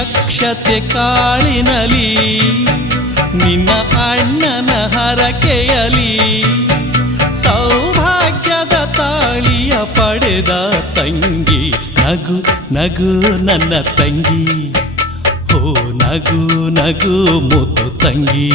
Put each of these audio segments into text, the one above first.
ಅಕ್ಷತೆ ಕಾಳಿನಲಿ ನಿನ್ನ ಅಣ್ಣನ ಹರಕೆಯಲಿ ಸೌಭಾಗ್ಯದ ತಾಳಿಯ ಪಡೆದ ತಂಗಿ ನಗು ನಗು ನನ್ನ ತಂಗಿ ಹೋ ನಗು ನಗು ಮುದ್ದು ತಂಗಿ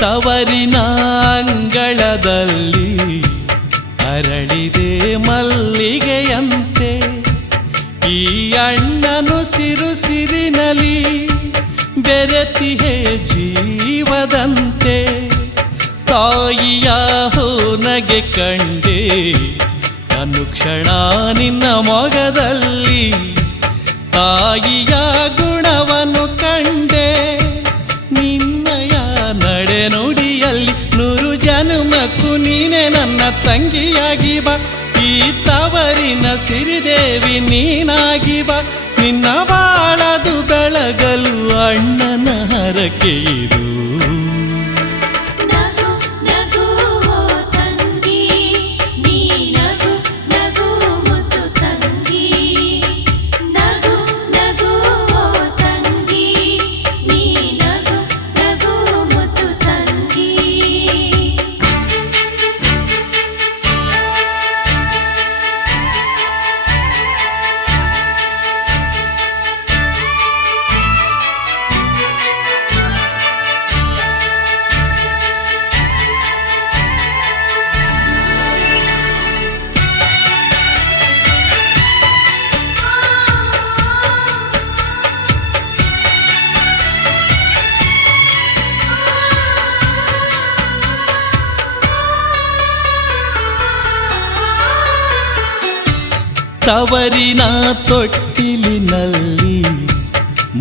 ತವರಿನ ಅಂಗಳದಲ್ಲಿ ಅರಳಿದೆ ಮಲ್ಲಿಗೆಯಂತೆ ಈ ಅಣ್ಣನು ಸಿರಿನಲಿ ಬೆರೆತಿಹೆ ಜೀವದಂತೆ ತಾಯಿಯ ಹೊನಗೆ ಕಂಡೆ ಅನುಕ್ಷಣ ನಿನ್ನ ಮೊಗದಲ್ಲಿ ತಾಯಿಯ ಗುಣವನ್ನು ಕಂಡೆ ನಡೆ ನುಡಿಯಲ್ಲಿ 100 ಜನುಮಕ್ಕೂ ನೀನೆ ನನ್ನ ತಂಗಿಯಾಗಿ ಬಾ ಈ ತವರಿನ ಸಿರಿದೇವಿ ನೀನಾಗಿ ಬಾ ನಿನ್ನ ಬಾಳದು ಬೆಳಗಲು ಅಣ್ಣನ ಹರಕೆ ಇದು ತವರಿನ ತೊಟ್ಟಿಲಿನಲ್ಲಿ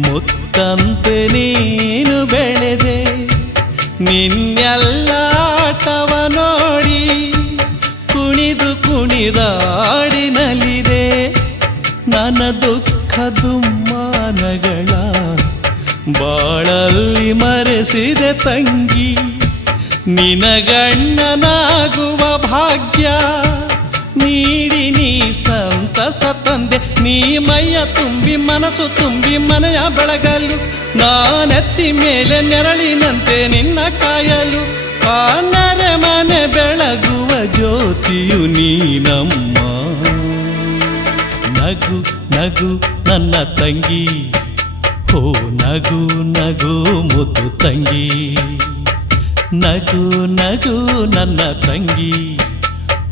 ಮುತ್ತಂತೆ ನೀನು ಬೆಳೆದೆ ನಿನ್ನೆಲ್ಲ ಆಟವ ನೋಡಿ ಕುಣಿದು ಕುಣಿದಾಡಿನಲಿದೆ ನನ್ನ ದುಃಖ ದುಮ್ಮಾನಗಳ ಬಾಳಲ್ಲಿ ಮರೆಸಿದೆ ತಂಗಿ ನಿನಗಣ್ಣನಾಗುವ ಭಾಗ್ಯ ನೀಡಿ ನೀ ಸಂತಸ ತಂದೆ ನೀ ಮೈಯ ತುಂಬಿ ಮನಸ್ಸು ತುಂಬಿ ಮನೆಯ ಬೆಳಗಲು ನಾನೆತ್ತಿ ಮೇಲೆ ನೆರಳಿನಂತೆ ನಿನ್ನ ಕಾಯಲು ಆ ನೆರೆ ಮನೆ ಬೆಳಗುವ ಜ್ಯೋತಿಯು ನೀನಮ್ಮ ನಗು ನಗು ನನ್ನ ತಂಗಿ ಹೋ ನಗು ನಗು ಮುದ್ದು ತಂಗಿ ನಗು ನಗು ನನ್ನ ತಂಗಿ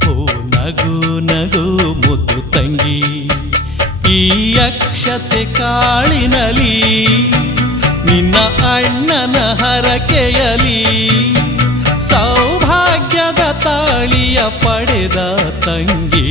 ಹೋ ನಗು ನಗು ಮುದ್ದು ತಂಗಿ ಈ ಅಕ್ಷತೆ ಕಾಳಿನಲಿ ನಿನ್ನ ಅಣ್ಣನ ಹರಕೆಯಲಿ ಸೌಭಾಗ್ಯದ ತಾಳಿಯ ಪಡೆದ ತಂಗಿ